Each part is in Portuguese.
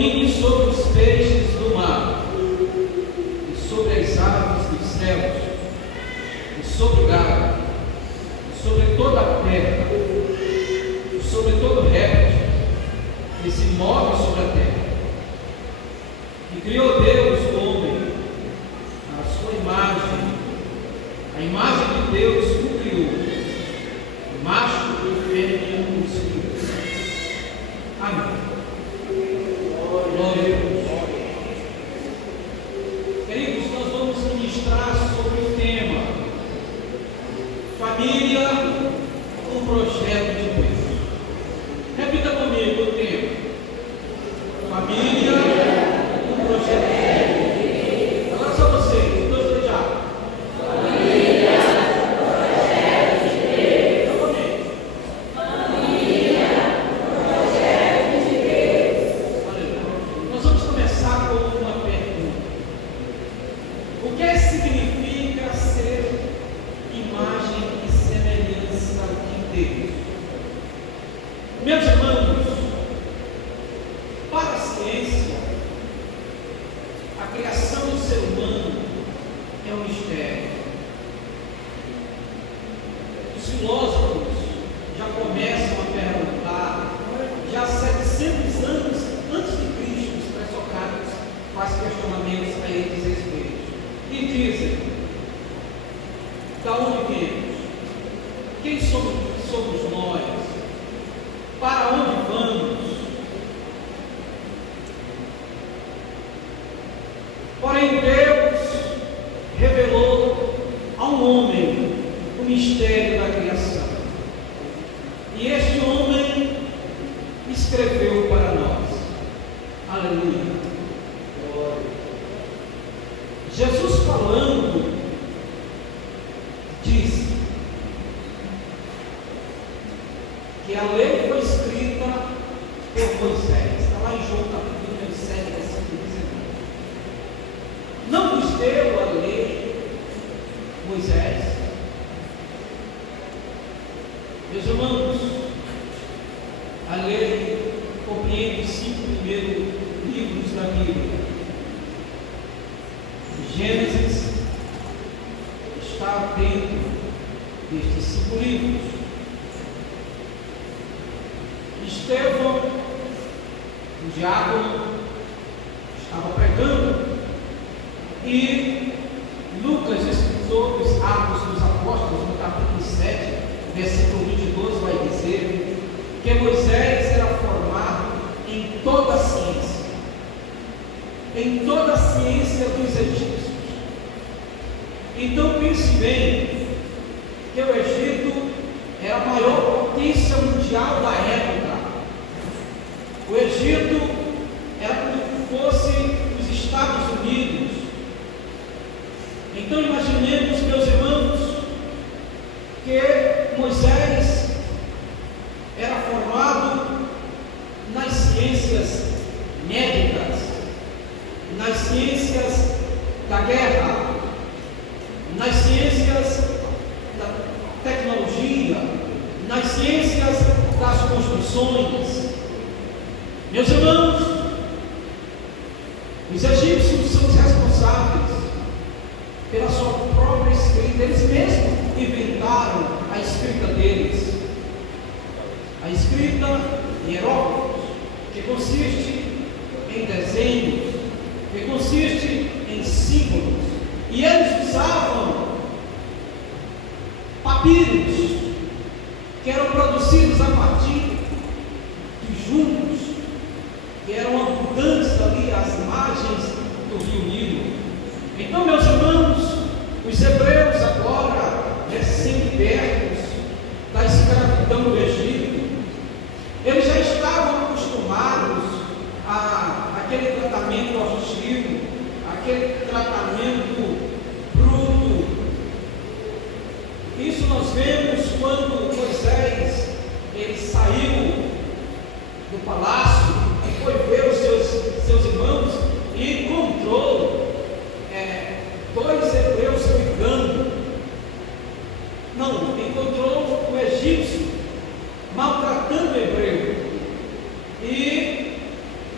domine sobre os peixes do mar, e sobre as aves dos céus, e sobre o gado, e sobre toda a terra, e sobre todo réptil que se move sobre a terra. E criou Deus o homem à sua imagem, a imagem de Deus o criou, macho e fêmea os criou. Amém. Glória a Deus. Queridos, nós vamos ministrar sobre o tema família, um projeto de Deus. Repita comigo o tema: família, um projeto de Deus. Agora só vocês, dois já. Família, um projeto de Deus. Novamente. Família, um projeto de Deus. Aleluia. Nós vamos começar com uma pergunta: o que significa ser imagem e semelhança de Deus? Meus irmãos, para a ciência, a criação do ser humano é um mistério. Os filósofos já começam a perguntar, já há 700 anos antes de Cristo, os pré-socráticos fazem questionamentos a esses respeito. E dizem: da onde viemos? Quem somos nós? Para onde vamos? Porém, Deus revelou ao homem o mistério da criação. E este homem escreveu para nós. Aleluia. Jesus falando, disse que a lei foi escrita por Moisés. Está lá em João capítulo 7, versículo 19. Não nos deu a lei Moisés? Meus irmãos, a lei compreende os 5 primeiros livros da Bíblia. Gênesis está dentro destes 5 livros. Estevão, o diácono, estava pregando, e Lucas, escritor dos Atos dos Apóstolos, no capítulo 7, versículo 22, vai dizer que Moisés era formado em toda a ciência dos egípcios. Então pense bem que o Egito era a maior potência mundial da época. O Egito era como se fosse os Estados Unidos. Então imaginemos, meus irmãos, que Moisés era formado nas ciências médicas, nas ciências da guerra, nas ciências da tecnologia, nas ciências das construções. Meus irmãos, os egípcios são os responsáveis pela sua própria escrita. Eles mesmos inventaram a escrita deles, a escrita hieróglifos, que consiste em desenhos, que consiste em símbolos. E eles usavam papiros que eram produzidos a partir de juncos, que eram abundantes ali às margens do rio Nilo. Então, meus irmãos, os hebreus agora, recém-libertos da escravidão do Egito, eles já estavam acostumados àquele tratamento hostil, aquele tratamento bruto. Isso nós vemos quando Moisés ele saiu do palácio e foi ver os seus irmãos e encontrou 2 hebreus brigando. Não, encontrou o egípcio maltratando o hebreu, e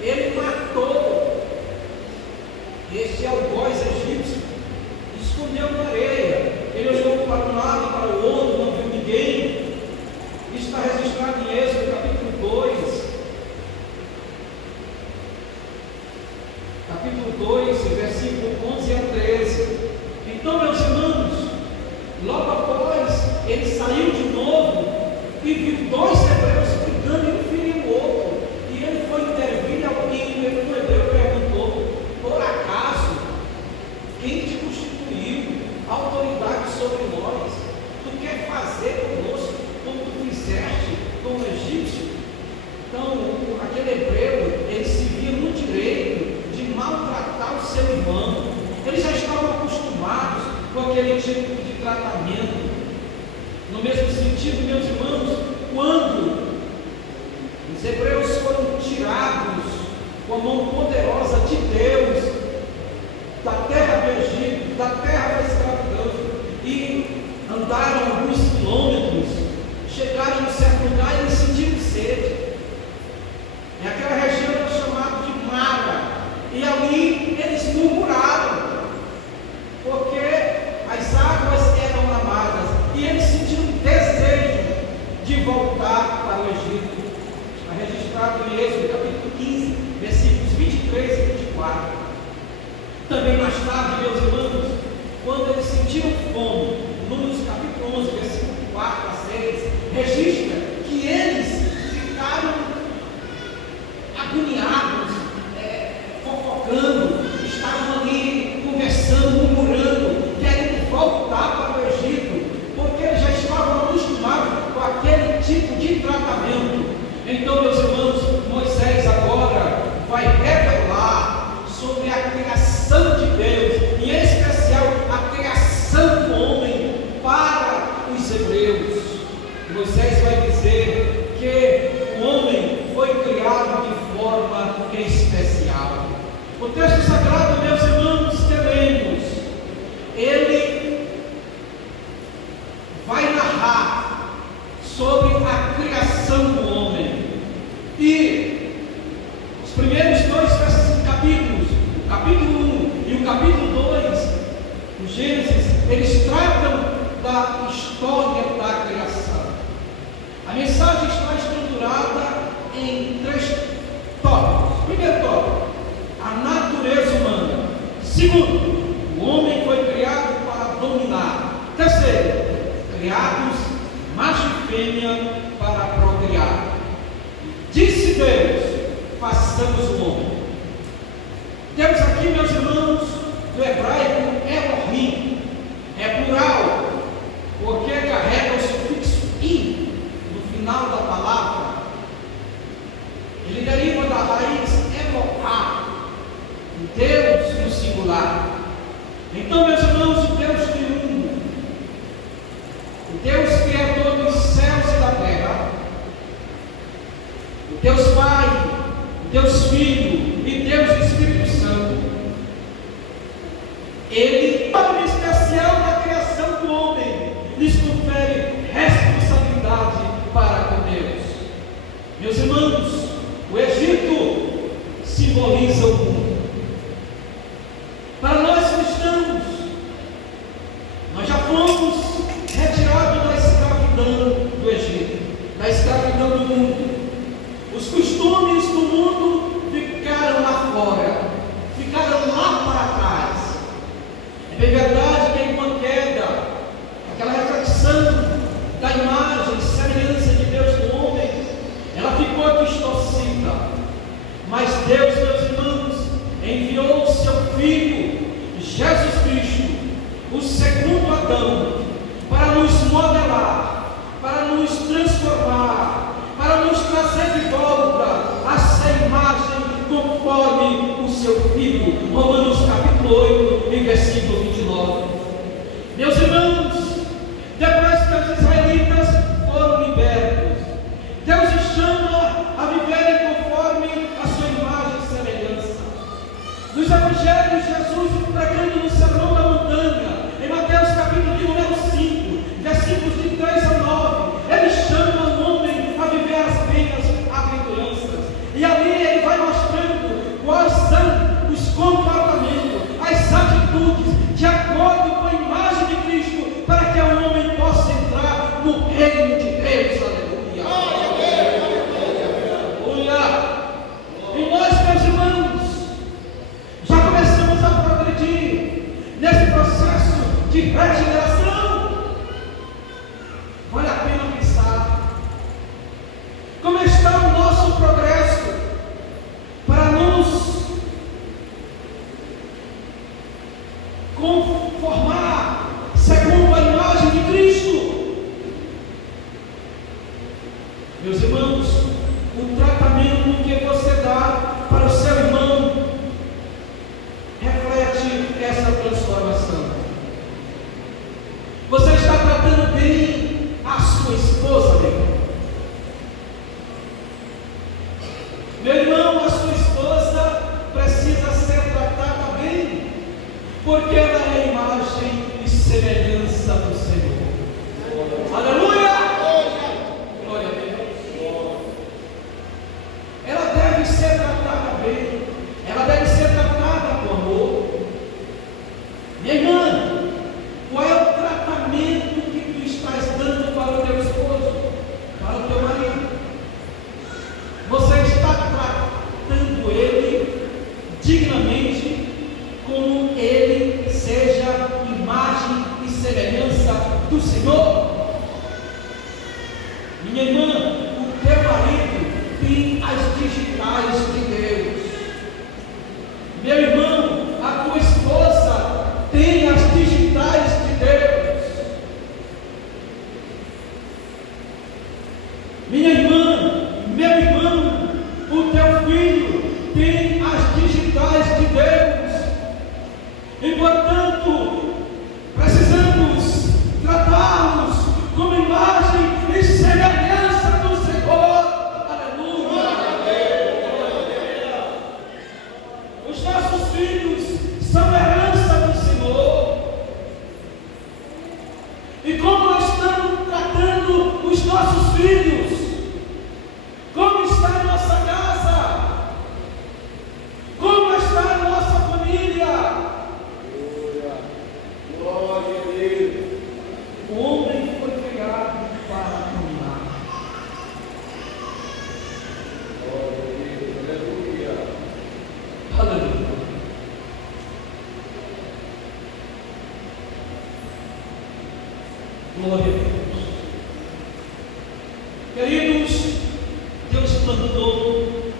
ele matou Este algoz egípcio escondeu na areia. Ele olhou para um lado e para o outro, não viu ninguém. Isso está registrado em Êxodo capítulo 2. Capítulo 2, versículo 11 a 13. Então, meus irmãos, logo após ele saiu de novo e viu dois hebreus brigando e um feriu o outro. E ele foi intervir e o hebreu perguntou: por acaso, quem te constituiu autoridade sobre nós? Tu quer fazer conosco como tu fizeste com o egípcio? Então, aquele hebreu, ele se via no direito de maltratar o seu irmão. Eles já estavam acostumados com aquele tipo de tratamento. No mesmo sentido, meus irmãos, quando os hebreus foram tirados com a mão poderosa de Deus da terra do Egito, da terra da escravidão, e andaram alguns quilômetros, chegaram em um certo lugar e eles sentiram sede. E aquela região era chamada de Mara, e ali eles murmuraram, porque as águas eram amargas, e eles sentiram desejo de voltar para o Egito. Está registrado em Êxodo capítulo 15, versículos 23 e 24. Também mais tarde, meus irmãos, quando eles sentiram fome, Números capítulo 11, versículo 4 a 6, registra que eles ficaram agoniados, fofocando, estavam ali conversando, murmurando, querendo voltar para o Egito, porque eles já estavam acostumados com aquele tipo de tratamento. Então, meus irmãos, Moisés agora vai revelar sobre a criação de Deus, e em especial a criação do homem para os hebreus. Moisés vai dizer que o homem foi criado de forma especial. O texto sagrado, meus irmãos, que lemos, ele vai narrar sobre a criação do homem. E os primeiros dois capítulos, o capítulo 1 e o capítulo 2, o Gênesis, eles tratam da história da criação. A mensagem está estruturada em 3 tópicos. Primeiro tópico, a natureza humana. Segundo, o homem foi criado para dominar. Terceiro, criados macho e fêmea para procriar. Disse Deus: façamos o homem. Temos aqui, meus irmãos, do hebraico Elohim, é plural, porque carrega o sufixo in no final da palavra. Ele deriva da raiz Elohá, Deus no singular. Então, meus irmãos, o Deus triuno, o Deus criador dos céus e da terra, o Deus Pai, o Deus Filho e Deus Espírito Santo, ele, em especial na criação do homem, lhes confere responsabilidade para com Deus. Meus irmãos, o Egito simboliza o mundo. Para nós cristãos, nós já fomos retirados da escravidão do Egito, da escravidão do mundo. Os costumes do mundo ficaram lá fora, ficaram lá para trás. É bem verdade que com a queda, aquela reflexão da imagem, semelhança de Deus no homem, ela ficou distorcida. Mas Deus, meus irmãos, enviou o seu Filho, Jesus Cristo, o segundo Adão, para nos modelar, para nos transformar, para nos trazer de volta a essa imagem conforme o seu Filho. Romanos capítulo 8, e versículo 29. Meus irmãos, depois que os israelitas foram libertos, Deus os chama a viverem conforme a sua imagem e semelhança. Nos evangelhos, Jesus pregando no Sermão da Montanha, em Mateus capítulo de número 5, versículos de 3 a 9, ele chama o homem a viver as bem-aventuranças. E ali ele vai mostrando quais são os comportamentos, Meu irmão, a tua esposa tem as digitais de Deus. Minha irmã, meu irmão, o teu filho tem as digitais de Deus. E portanto, precisamos tratá-los como imagem e semelhança do Senhor. Aleluia! Os nossos filhos são herança do Senhor. E como nós estamos tratando os nossos filhos? Como está a nossa casa? Como está a nossa família? Glória a Deus. O homem foi criado para caminhar. Glória a Deus. Aleluia. Aleluia. Glória a Deus. Queridos, Deus plantou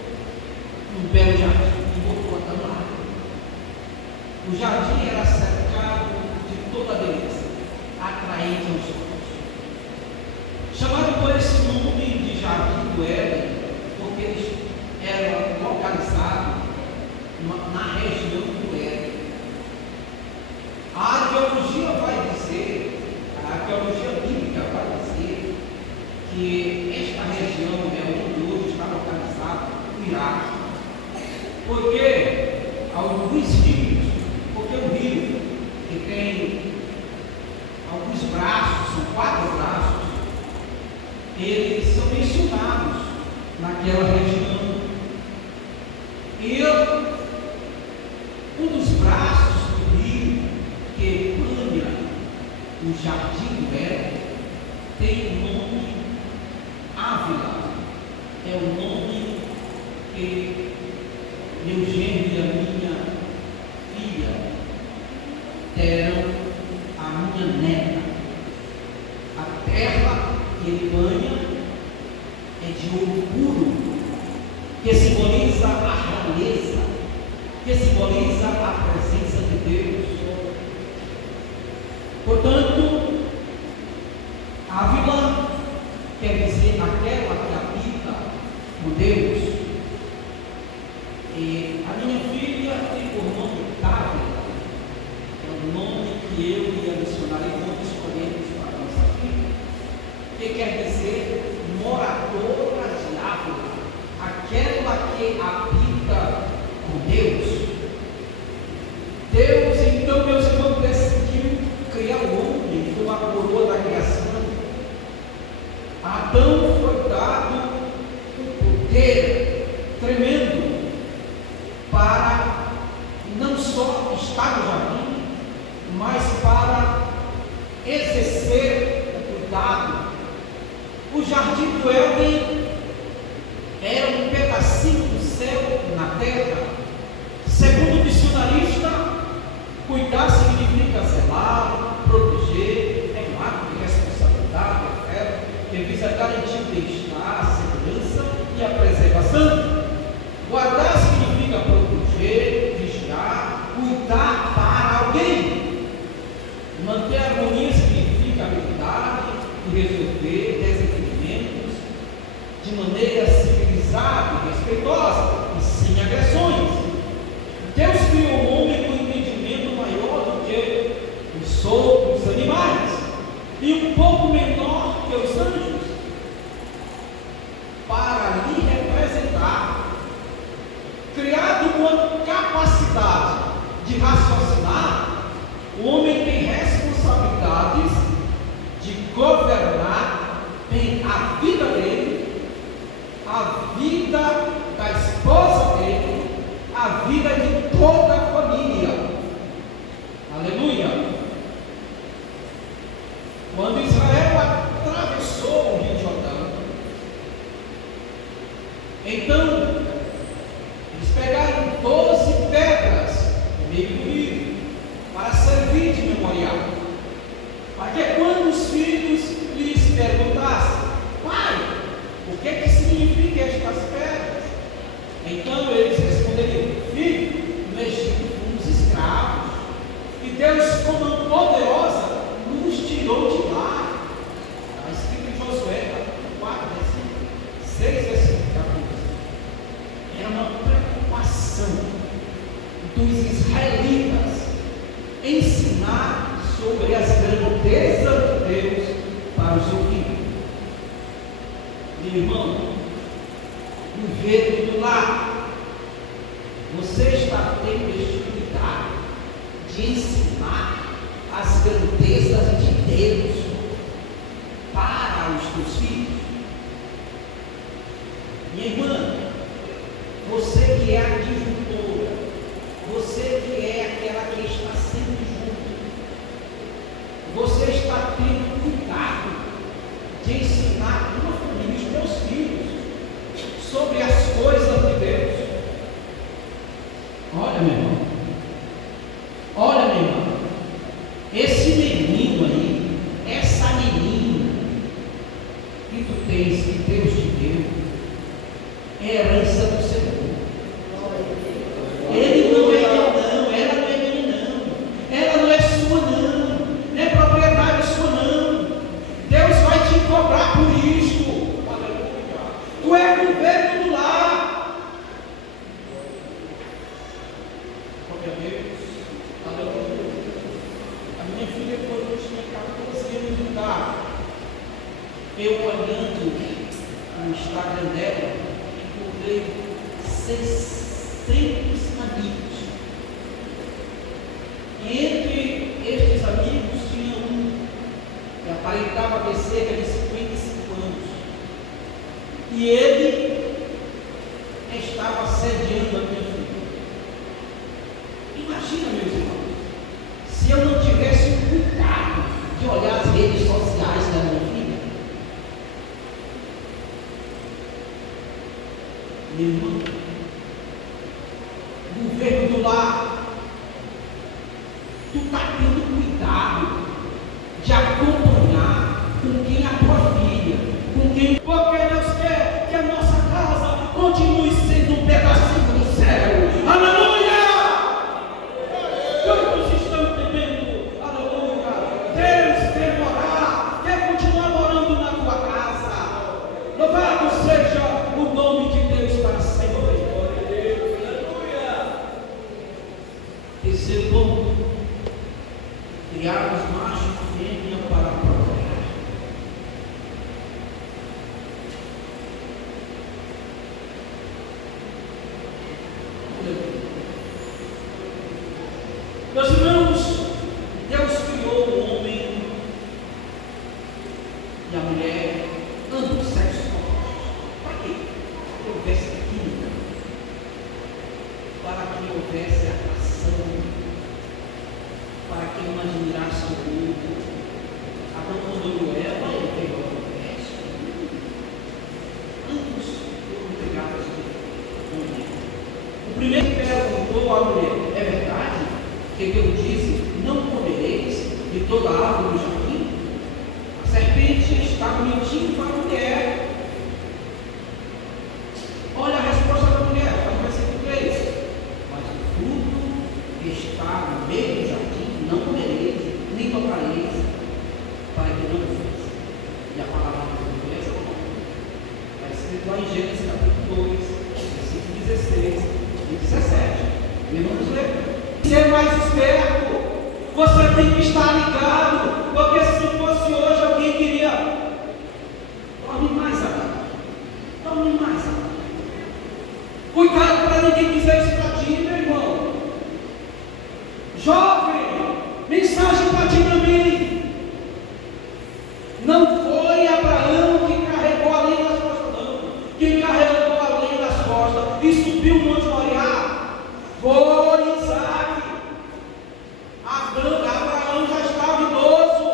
um belo jardim e botou a lá. O jardim era cercado de toda beleza, atraente aos olhos. Chamado por esse nome de Jardim do Éden, porque eles eram localizados na região do Éden. A arqueologia vai dizer, a arqueologia bíblica vai dizer que esta região onde hoje está localizado o Iraque. Porque alguns rios, porque o rio que tem alguns braços, são 4 braços, eles são mencionados naquela região. E um dos braços do rio que banha o Jardim do Éden tem o nome Ávila. É o nome que Eugênio e a minha filha deram à minha neta. A terra que ele banha é de ouro puro, que simboliza a realeza, que simboliza a presença de Deus. Portanto, Ávila quer dizer aquela que habita com Deus. E a minha filha tem por nome Dávila, é o nome que eu e a missionária escolhemos para a nossa filha, que quer dizer moradora de Ávila, aquela que habita com Deus. Deus, então, meus irmãos, decidiu criar o homem com a coroa da criação. Adão foi dado um poder tremendo para não só estar no jardim, mas para exercer o cuidado. O jardim do Éden era um pedacinho do céu na terra. Segundo o missionarista, cuidar significa zelar, proteger, é um ato de responsabilidade, que visa garantir o bem-estar, a segurança e a preservação. Guardar significa proteger, vigiar, cuidar para alguém. Manter a harmonia significa habilidade de resolver desentendimentos de maneira civilizada e respeitosa e sem agressões. Deus criou o homem com entendimento maior do que os outros animais e um pouco menor que os anjos, para lhe representar. Criado com a capacidade de raciocinar, o homem tem responsabilidades de governar bem a vida dele, a vida da esposa dele, a vida de toda a família. Aleluia! Quando Israel atravessou o Rio Jordão, então eles pegaram 12 pedras no meio do rio para servir de memorial, para que quando os filhos lhes perguntassem: pai, dos israelitas, ensinar sobre as grandezas de Deus para o seu filho. Meu irmão, governo do lar, você está tendo este cuidado de ensinar as grandezas de Deus para os teus filhos? Minha irmã, você que é a disjuntora, você que é aquela que está sempre junto, você está tendo cuidado de ensinar uma família, os teus filhos, sobre as coisas de Deus. Olha, meu irmão, olha, meu irmão, esse menino aí, essa menina que tu tens, que Deus te deu, é herança do Senhor. Ele não é meu não, ela não é minha não, ela não é sua não, não é propriedade sua não. Deus vai te cobrar por isto. Tu é governo do lar. Glória a Deus. Aleluia. A minha filha, quando eu tinha 14 anos de idade, eu olhando no Instagram dela, encontrei 600 amigos. E entre estes amigos tinha um que aparentava ter cerca de 55 anos. E ele estava assediando a minha filha. Imagina, meus irmãos, se eu não tivesse o cuidado de olhar as redes sociais da minha filha. Meu irmão, governo do lar, tu está tendo cuidado de acompanhar com quem é a tua filha, com quem, porque Deus quer que a nossa casa continue sendo um pedacinho do céu. Aleluia! Quantos estão entendendo? Aleluia! Deus quer morar, quer continuar morando na tua casa. Louvado seja o nome de Deus para sempre. Terceiro ponto: criar os machos e fêmea para procriar. Meus irmãos, Deus criou o homem e a mulher, ambos sexos opostos. Para quê? Para que houvesse química, para que houvesse atração, para que um admirasse o outro. Adão quando olhou ela, ele pegou o resto. Ambos foram entregados a Deus. O primeiro perguntou à mulher: é verdade que Deus disse, não comereis de toda a árvore do jardim? A serpente estava mentindo para a mulher. Olha a resposta da mulher, está no versículo 3. Mas o fruto que está no meio do jardim, não comereis, nem tocareis, para que não faça. E a palavra de Deus está escrito lá em Gênesis capítulo 2, versículo 16 e 17. E vamos ler. Ser mais esperto, você tem que estar ligado, porque se fosse hoje alguém queria, dorme mais agora, dorme mais agora. Cuidado para ninguém dizer isso para ti, meu irmão. Jovem, mensagem para ti também. Não foi Abraão que carregou a lenha nas costas, não. Quem carregou a lenha nas costas e subiu o monte Moriá foi Isaac. Abraão já estava idoso.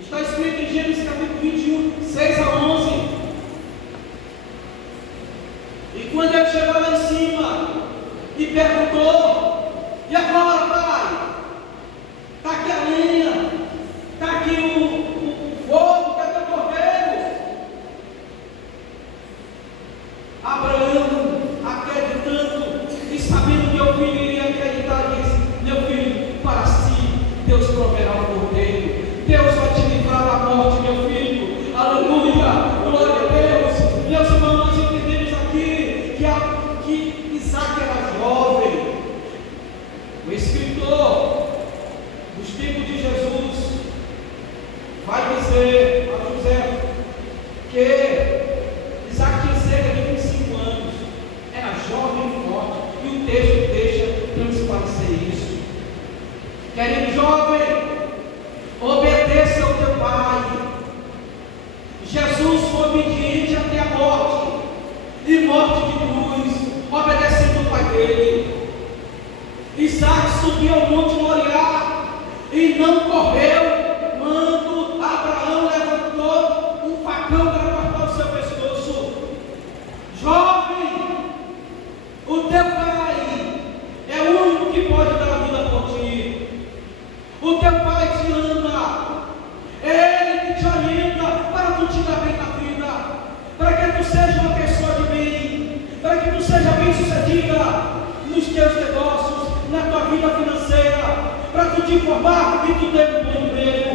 Está escrito em Gênesis capítulo 21, 6 a 11. Isaac era jovem. O escritor dos tempos de Jesus vai dizer a José que Isaac tinha cerca de 25 anos, era jovem e forte, e o texto deixa transparecer isso. Querido jovem, obedeça ao teu pai. Jesus foi obediente até a morte, e morte de cruz, obedecendo o pai dele. Isaac subiu ao monte Moriá e não correu quando Abraão levantou um facão para cortar o seu pescoço. Jovem, o teu pai é o único que pode dar a vida por ti. O teu pai te ama, é ele que te orienta para tu te dar bem na vida, para que tu seja uma pessoa de bem, para que tu seja bem sucedida nos teus negócios, na tua vida financeira, para tu te formar e tu ter um bom emprego.